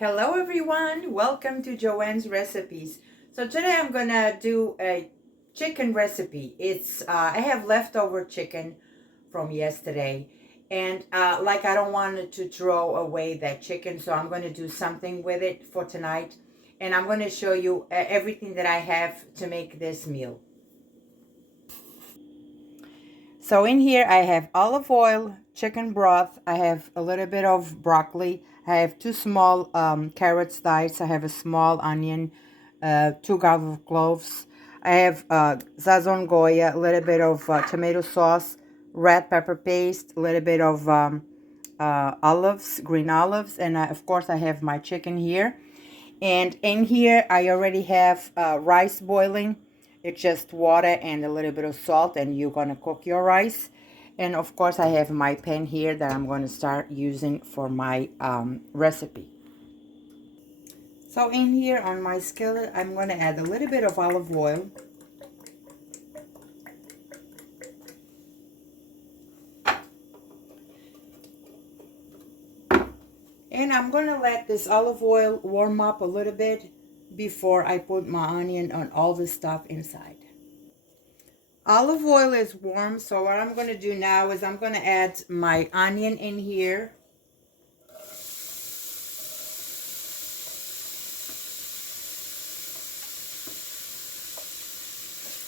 Hello everyone, welcome to Joanne's Recipes. So today I'm gonna do a chicken recipe. I have leftover chicken from yesterday, and like I don't want to throw away that chicken, so I'm gonna do something with it for tonight, and I'm gonna show you everything that I have to make this meal. So in here I have olive oil, chicken broth, I have a little bit of broccoli, I have two small carrots diced, I have a small onion, two garlic cloves, I have sazon goya, a little bit of tomato sauce, red pepper paste, a little bit of olives, green olives, and of course I have my chicken here. And in here, I already have rice boiling. It's just water and a little bit of salt, and you're going to cook your rice. And of course, I have my pan here that I'm going to start using for my recipe. So in here on my skillet, I'm going to add a little bit of olive oil. And I'm going to let this olive oil warm up a little bit before I put my onion and all the stuff inside. Olive oil is warm, so what I'm going to do now is I'm going to add my onion in here.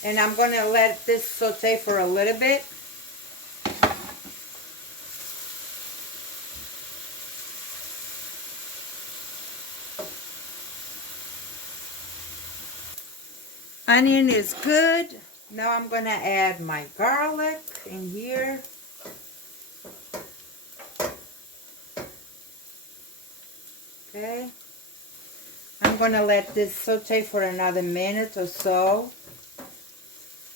And I'm going to let this saute for a little bit. Onion is good. Now I'm going to add my garlic in here. Okay. I'm going to let this saute for another minute or so.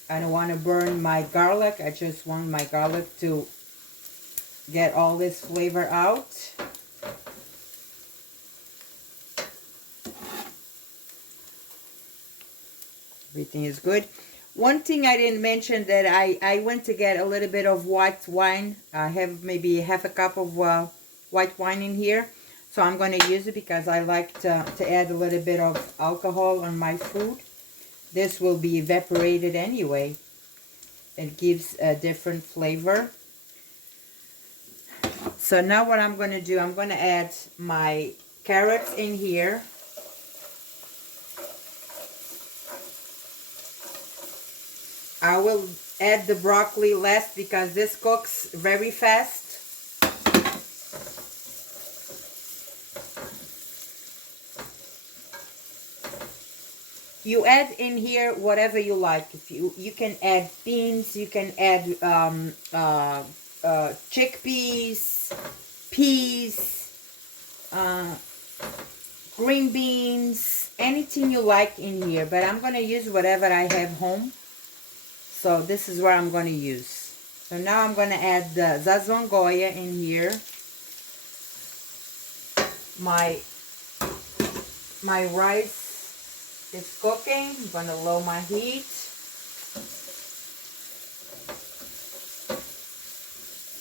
I don't want to burn my garlic. I just want my garlic to get all this flavor out. Everything is good. One thing I didn't mention that I went to get a little bit of white wine. I have maybe half a cup of white wine in here. So I'm going to use it because I like to add a little bit of alcohol on my food. This will be evaporated anyway. It gives a different flavor. So now what I'm going to do, I'm going to add my carrots in here. I will add the broccoli last because this cooks very fast. You add in here whatever you like. If you can add beans, you can add chickpeas, peas, green beans, anything you like in here. But I'm going to use whatever I have home. So this is what I'm going to use. So now I'm going to add the sazon goya in here. My rice is cooking. I'm going to lower my heat.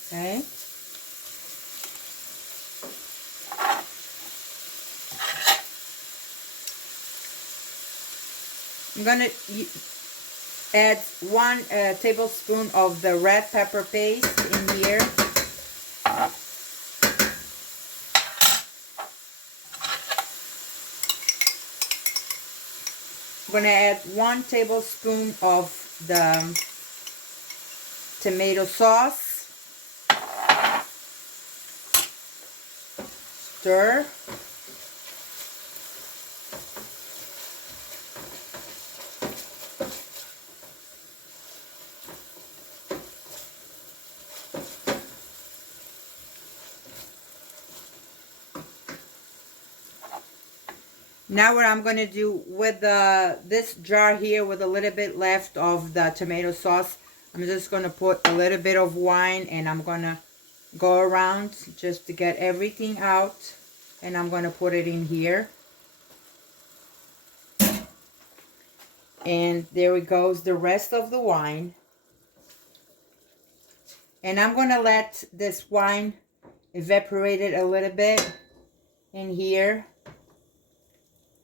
Okay. I'm going to add 1 tablespoon of the red pepper paste in here. I'm going to add 1 tablespoon of the tomato sauce. Stir. Now what I'm going to do with this jar here with a little bit left of the tomato sauce, I'm just going to put a little bit of wine and I'm going to go around just to get everything out, and I'm going to put it in here. And there it goes, the rest of the wine. And I'm going to let this wine evaporate it a little bit. in here.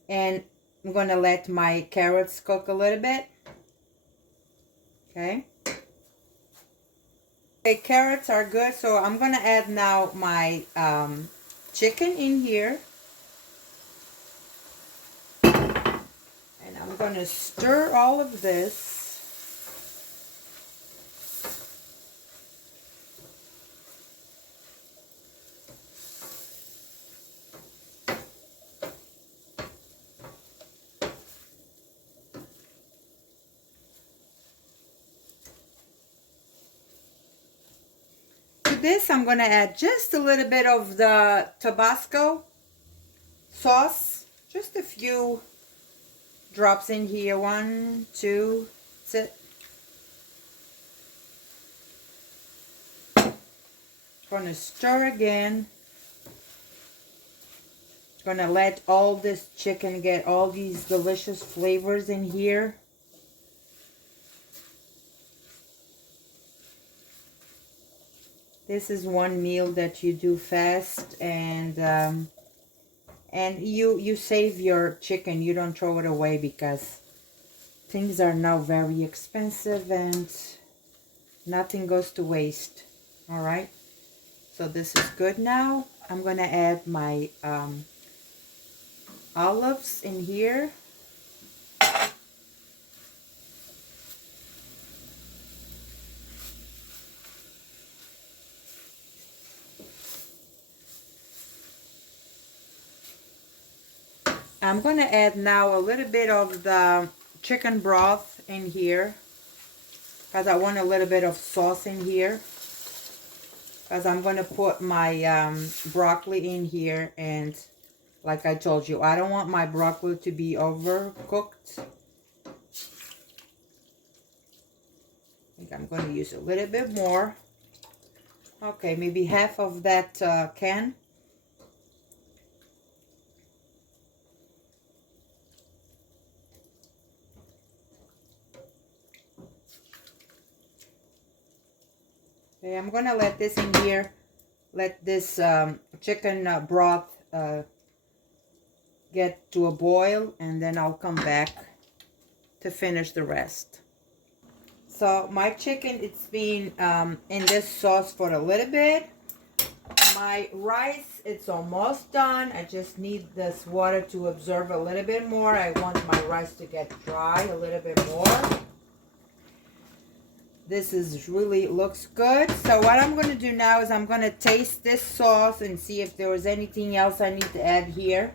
And I'm gonna let my carrots cook a little bit. Okay. Okay, carrots are good, so I'm gonna add now my chicken in here. And I'm gonna stir all of this. To this, I'm gonna add just a little bit of the Tabasco sauce, just a few drops in here. 1, 2, that's it. Gonna stir again. Gonna let all this chicken get all these delicious flavors in here. This is one meal that you do fast, and you save your chicken. You don't throw it away because things are now very expensive and nothing goes to waste. All right, so this is good. Now I'm gonna add my olives in here. I'm gonna add now a little bit of the chicken broth in here because I want a little bit of sauce in here, because I'm gonna put my broccoli in here. And like I told you, I don't want my broccoli to be overcooked. I think I'm gonna use a little bit more. Okay, maybe half of that can. Okay, I'm gonna let this in here. Let this chicken broth get to a boil, and then I'll come back to finish the rest. So my chicken, it's been in this sauce for a little bit. My rice, it's almost done. I just need this water to absorb a little bit more. I want my rice to get dry a little bit more. This is really looks good. So what I'm going to do now is I'm going to taste this sauce and see if there was anything else I need to add here.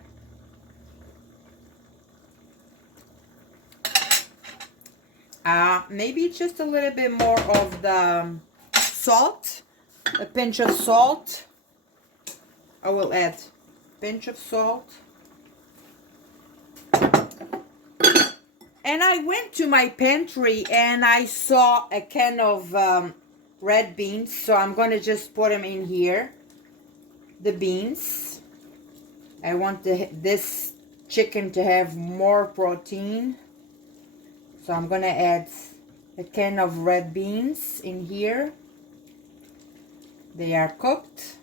Maybe just a little bit more of the salt, a pinch of salt. I will add a pinch of salt. And I went to my pantry and I saw a can of red beans. So I'm going to just put them in here. The beans. I want this chicken to have more protein. So I'm going to add a can of red beans in here. They are cooked.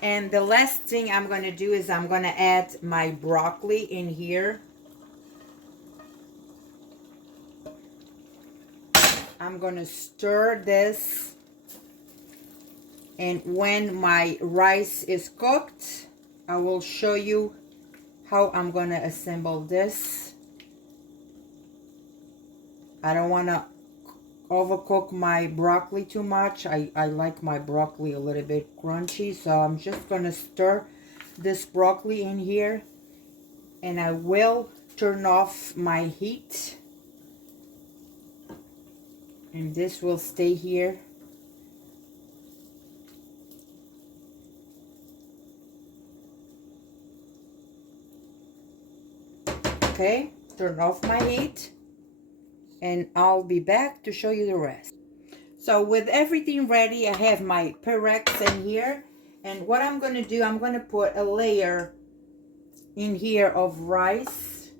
And the last thing I'm going to do is I'm going to add my broccoli in here. I'm going to stir this. And when my rice is cooked, I will show you how I'm going to assemble this. I don't want to overcook my broccoli too much. I like my broccoli a little bit crunchy, so I'm just going to stir this broccoli in here, and I will turn off my heat, and this will stay here. Okay, turn off my heat, and I'll be back to show you the rest. So with everything ready, I have my Pyrex in here. And what I'm going to do, I'm going to put a layer in here of rice.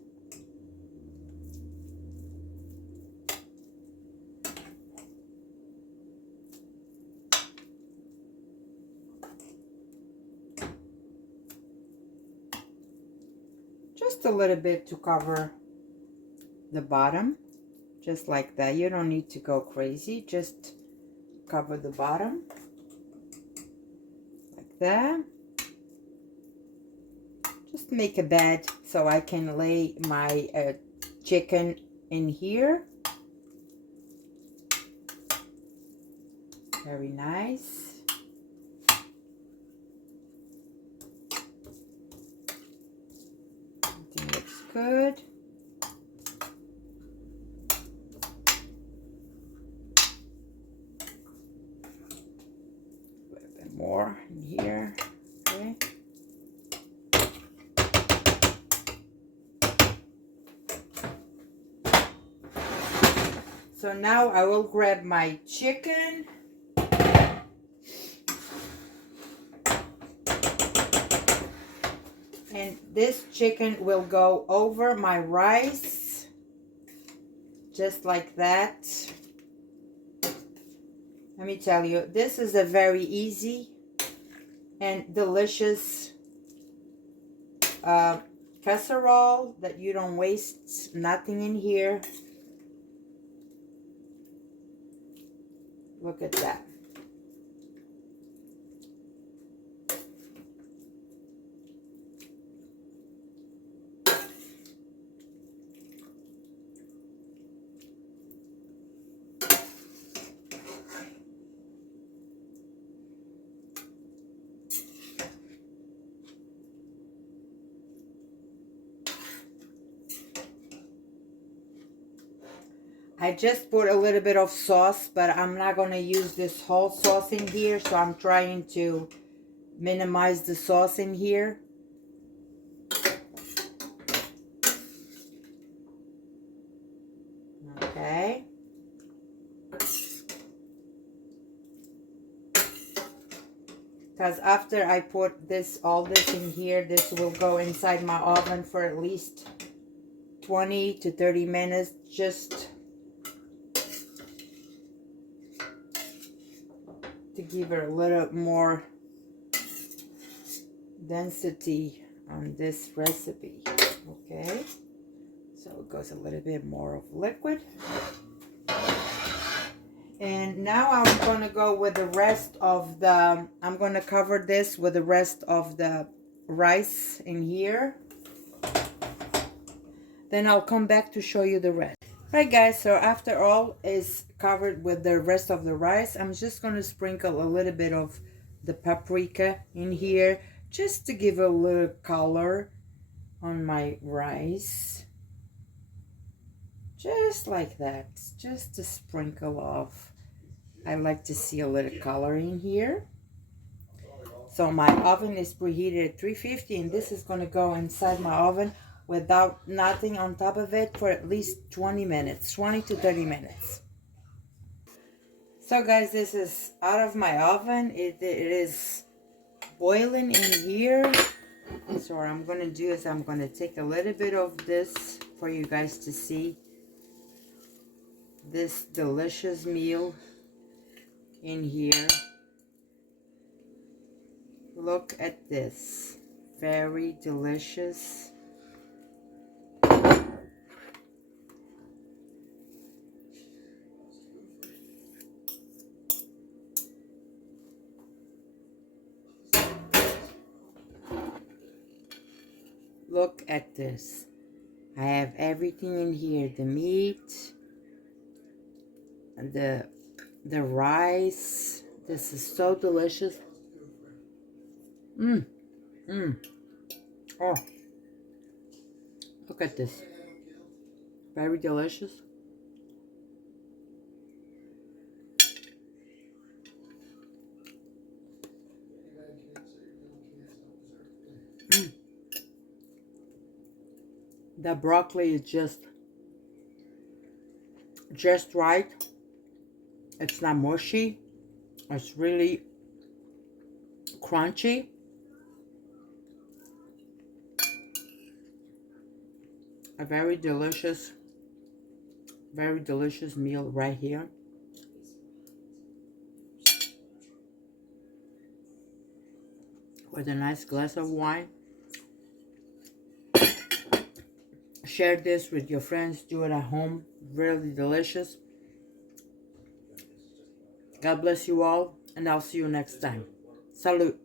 just a little bit to cover the bottom, just like that. You don't need to go crazy, just cover the bottom like that. Just make a bed so I can lay my chicken in here. Very nice. Everything looks good. A little bit more in here. Okay. So now I will grab my chicken. And this chicken will go over my rice. Just like that. Let me tell you, this is a very easy and delicious casserole that you don't waste nothing in here. Look at that. I just put a little bit of sauce, but I'm not going to use this whole sauce in here, so I'm trying to minimize the sauce in here. Okay. Because after I put all this in here, this will go inside my oven for at least 20 to 30 minutes, just to give it a little more density on this recipe. Okay, so it goes a little bit more of liquid. And now I'm going to go with the rest of the, I'm going to cover this with the rest of the rice in here. Then I'll come back to show you the rest. Alright guys, so after all is covered with the rest of the rice, I'm just going to sprinkle a little bit of the paprika in here, just to give a little color on my rice. Just like that, just a sprinkle of, I like to see a little color in here. So my oven is preheated at 350, and this is going to go inside my oven without nothing on top of it for at least 20 minutes, 20 to 30 minutes. So guys, this is out of my oven. It is boiling in here. So what I'm going to do is I'm going to take a little bit of this for you guys to see this delicious meal in here. Look at this. Very delicious. Look at this. I have everything in here. The meat, the rice. This is so delicious. Oh, look at this. Very delicious. The broccoli is just right. It's not mushy. It's really crunchy. A very delicious meal right here. With a nice glass of wine. Share this with your friends. Do it at home. Really delicious. God bless you all, and I'll see you next time. Salute.